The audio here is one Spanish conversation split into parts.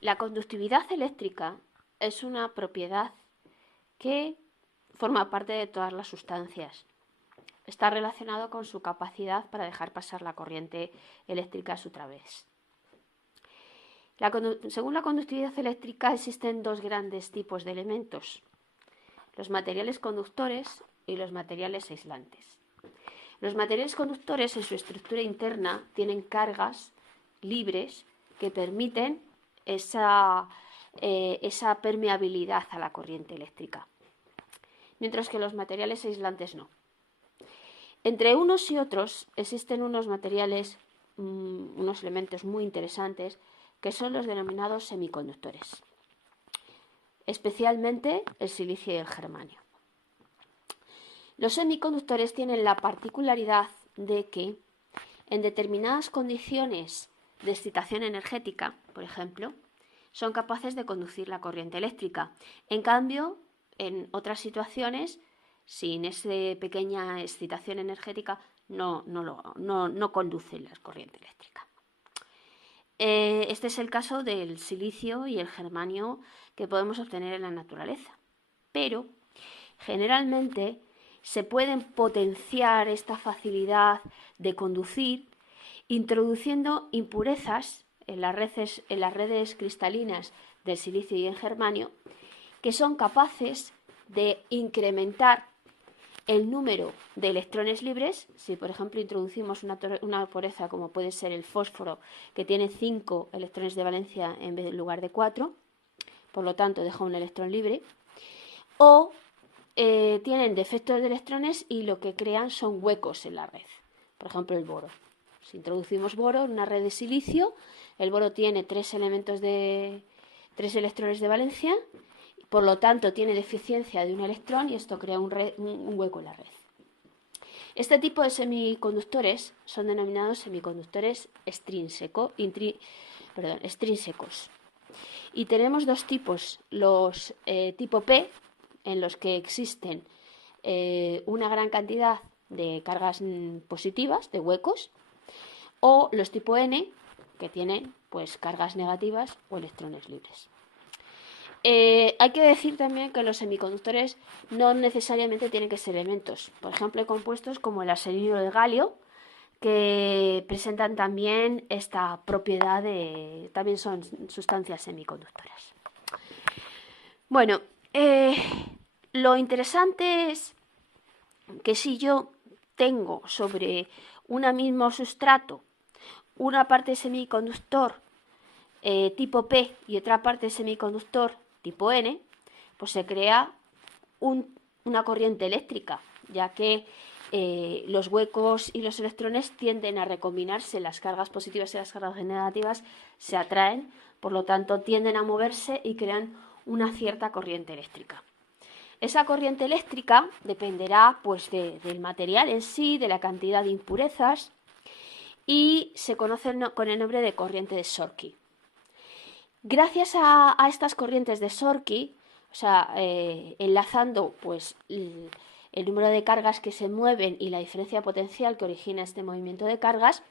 La conductividad eléctrica es una propiedad que forma parte de todas las sustancias. Está relacionado con su capacidad para dejar pasar la corriente eléctrica a su través. Según la conductividad eléctrica existen dos grandes tipos de elementos: los materiales conductores y los materiales aislantes. Los materiales conductores en su estructura interna tienen cargas libres que permiten esa permeabilidad a la corriente eléctrica, mientras que los materiales aislantes no. Entre unos y otros existen unos materiales, unos elementos muy interesantes, que son los denominados semiconductores, especialmente el silicio y el germanio. Los semiconductores tienen la particularidad de que en determinadas condiciones de excitación energética, por ejemplo, son capaces de conducir la corriente eléctrica. En cambio, en otras situaciones, sin esa pequeña excitación energética, no conducen la corriente eléctrica. Este es el caso del silicio y el germanio que podemos obtener en la naturaleza. Pero, generalmente, se pueden potenciar esta facilidad de conducir introduciendo impurezas en las redes cristalinas del silicio y el germanio, que son capaces de incrementar el número de electrones libres. Si, por ejemplo, introducimos una impureza como puede ser el fósforo, que tiene 5 electrones de valencia en lugar de 4, por lo tanto deja un electrón libre, o tienen defectos de electrones y lo que crean son huecos en la red. Por ejemplo, el boro. Si introducimos boro en una red de silicio, el boro tiene 3 electrones de valencia, por lo tanto tiene deficiencia de un electrón y esto crea un hueco en la red. Este tipo de semiconductores son denominados semiconductores extrínsecos. Y tenemos dos tipos: los tipo P, en los que existen una gran cantidad de cargas positivas, de huecos, o los tipo N, que tienen pues cargas negativas o electrones libres. Hay que decir también que los semiconductores no necesariamente tienen que ser elementos. Por ejemplo, hay compuestos como el arsenio y el galio que presentan también esta propiedad también son sustancias semiconductoras. Bueno, lo interesante es que si yo tengo sobre un mismo sustrato una parte semiconductor tipo P y otra parte semiconductor tipo N, pues se crea una corriente eléctrica, ya que los huecos y los electrones tienden a recombinarse, las cargas positivas y las cargas negativas se atraen, por lo tanto tienden a moverse y crean una cierta corriente eléctrica. Esa corriente eléctrica dependerá pues del material en sí, de la cantidad de impurezas, y se conoce con el nombre de corriente de Shorty. Gracias a estas corrientes de Shorty, o sea, enlazando pues el número de cargas que se mueven y la diferencia potencial que origina este movimiento de cargas,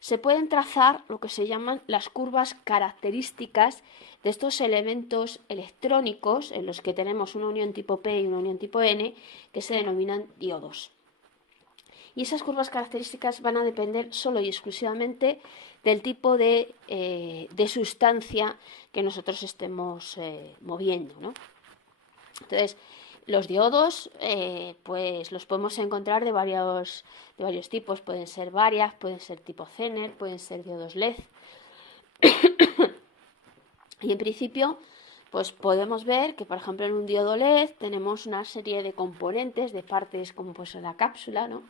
se pueden trazar lo que se llaman las curvas características de estos elementos electrónicos en los que tenemos una unión tipo P y una unión tipo N, que se denominan diodos. Y esas curvas características van a depender solo y exclusivamente del tipo de sustancia que nosotros estemos moviendo, ¿no? Entonces, los diodos pues los podemos encontrar de varios tipos. Pueden ser varias, pueden ser tipo Zener, pueden ser diodos LED. Y en principio pues podemos ver que, por ejemplo, en un diodo LED tenemos una serie de componentes, de partes como pues la cápsula, ¿no?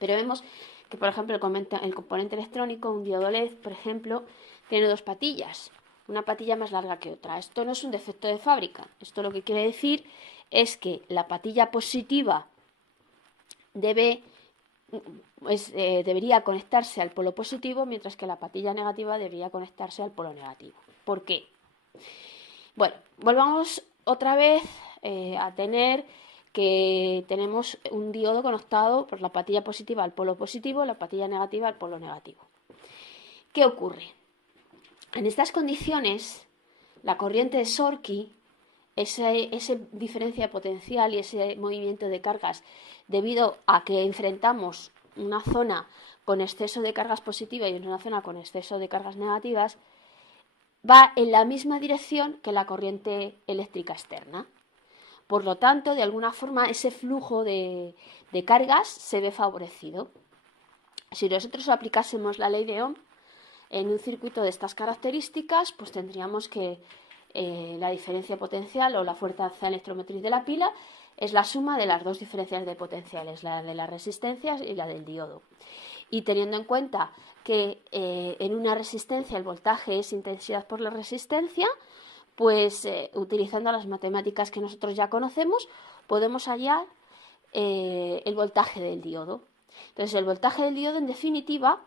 Pero vemos que, por ejemplo, el componente electrónico, un diodo LED, por ejemplo, tiene dos patillas, una patilla más larga que otra. Esto no es un defecto de fábrica. Esto lo que quiere decir es que la patilla positiva debería conectarse al polo positivo, mientras que la patilla negativa debería conectarse al polo negativo. ¿Por qué? Bueno, volvamos otra vez a tener que tenemos un diodo conectado por la patilla positiva al polo positivo, la patilla negativa al polo negativo. ¿Qué ocurre? En estas condiciones, la corriente de Shorty, esa diferencia potencial y ese movimiento de cargas, debido a que enfrentamos una zona con exceso de cargas positivas y una zona con exceso de cargas negativas, va en la misma dirección que la corriente eléctrica externa. Por lo tanto, de alguna forma, ese flujo de cargas se ve favorecido. Si nosotros aplicásemos la ley de Ohm en un circuito de estas características, pues tendríamos que la diferencia potencial o la fuerza electromotriz de la pila es la suma de las dos diferencias de potenciales, la de las resistencias y la del diodo. Y teniendo en cuenta que en una resistencia el voltaje es intensidad por la resistencia, pues utilizando las matemáticas que nosotros ya conocemos, podemos hallar el voltaje del diodo. Entonces, el voltaje del diodo, en definitiva,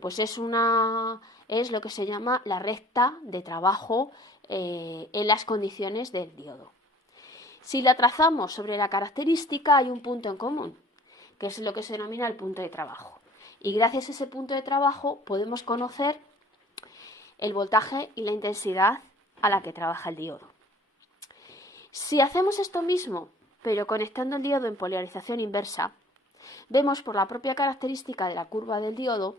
pues es lo que se llama la recta de trabajo en las condiciones del diodo. Si la trazamos sobre la característica, hay un punto en común, que es lo que se denomina el punto de trabajo. Y gracias a ese punto de trabajo podemos conocer el voltaje y la intensidad a la que trabaja el diodo. Si hacemos esto mismo, pero conectando el diodo en polarización inversa, vemos por la propia característica de la curva del diodo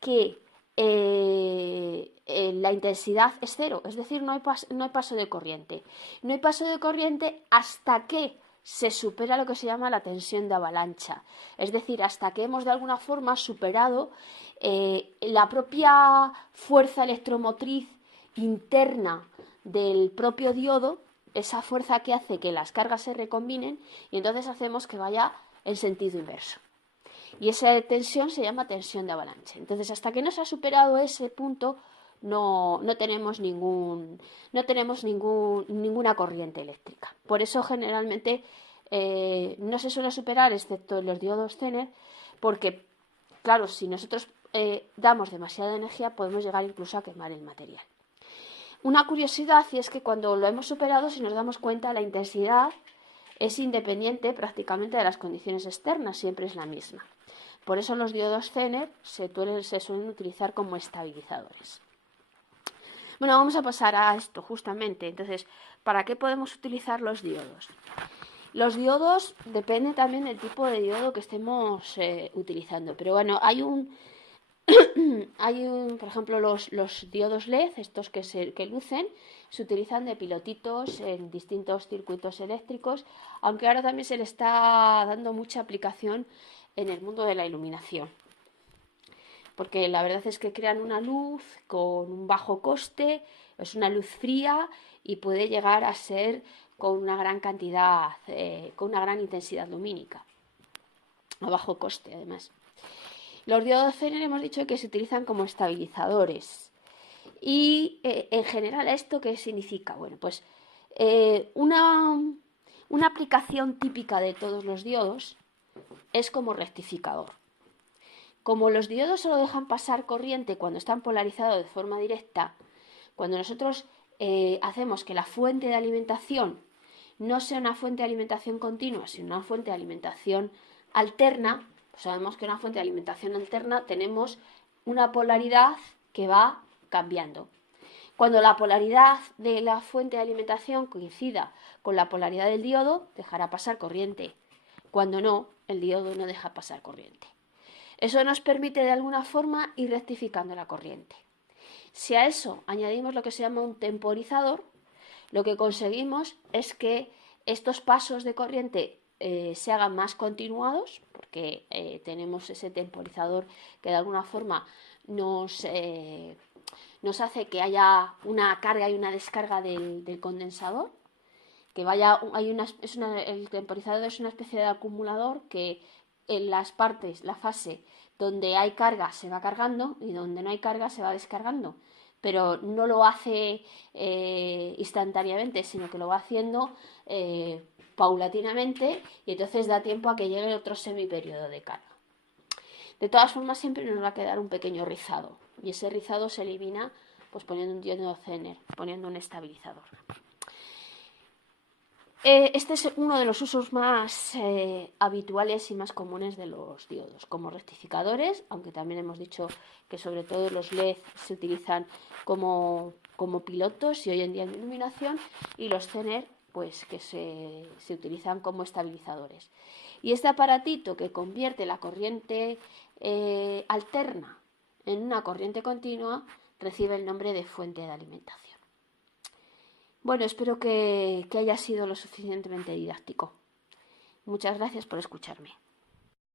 que la intensidad es cero, es decir, no hay paso de corriente. No hay paso de corriente hasta que se supera lo que se llama la tensión de avalancha, es decir, hasta que hemos de alguna forma superado la propia fuerza electromotriz interna del propio diodo, esa fuerza que hace que las cargas se recombinen, y entonces hacemos que vaya en sentido inverso. Y esa tensión se llama tensión de avalancha. Entonces, hasta que no se ha superado ese punto, no tenemos ninguna corriente eléctrica. Por eso, generalmente, no se suele superar, excepto en los diodos Zener, porque, claro, si nosotros damos demasiada energía, podemos llegar incluso a quemar el material. Una curiosidad, y es que cuando lo hemos superado, si nos damos cuenta, la intensidad es independiente prácticamente de las condiciones externas, siempre es la misma. Por eso los diodos Zener se suelen utilizar como estabilizadores. Bueno, vamos a pasar a esto justamente. Entonces, ¿para qué podemos utilizar los diodos? Los diodos depende también del tipo de diodo que estemos utilizando. Pero bueno, por ejemplo, los diodos LED, estos que lucen, se utilizan de pilotitos en distintos circuitos eléctricos, aunque ahora también se le está dando mucha aplicación en el mundo de la iluminación, porque la verdad es que crean una luz con un bajo coste, es una luz fría y puede llegar a ser con una gran cantidad, con una gran intensidad lumínica, a bajo coste además. Los diodos Zener hemos dicho que se utilizan como estabilizadores. Y en general, ¿esto qué significa? Bueno, pues una aplicación típica de todos los diodos es como rectificador. Como los diodos solo dejan pasar corriente cuando están polarizados de forma directa, cuando nosotros hacemos que la fuente de alimentación no sea una fuente de alimentación continua, sino una fuente de alimentación alterna, pues sabemos que en una fuente de alimentación alterna tenemos una polaridad que va cambiando. Cuando la polaridad de la fuente de alimentación coincida con la polaridad del diodo, dejará pasar corriente. Cuando no, el diodo no deja pasar corriente. Eso nos permite de alguna forma ir rectificando la corriente. Si a eso añadimos lo que se llama un temporizador, lo que conseguimos es que estos pasos de corriente se hagan más continuados, porque tenemos ese temporizador que de alguna forma nos hace que haya una carga y una descarga del condensador, que el temporizador es una especie de acumulador que en las partes, la fase donde hay carga se va cargando y donde no hay carga se va descargando, pero no lo hace instantáneamente, sino que lo va haciendo paulatinamente, y entonces da tiempo a que llegue otro semiperiodo de carga. De todas formas, siempre nos va a quedar un pequeño rizado, y ese rizado se elimina pues poniendo un diodo Zener, poniendo un estabilizador. Este es uno de los usos más habituales y más comunes de los diodos, como rectificadores, aunque también hemos dicho que sobre todo los LED se utilizan como pilotos y hoy en día en iluminación, y los Zener pues que se utilizan como estabilizadores. Y este aparatito que convierte la corriente alterna en una corriente continua recibe el nombre de fuente de alimentación. Bueno, espero que haya sido lo suficientemente didáctico. Muchas gracias por escucharme.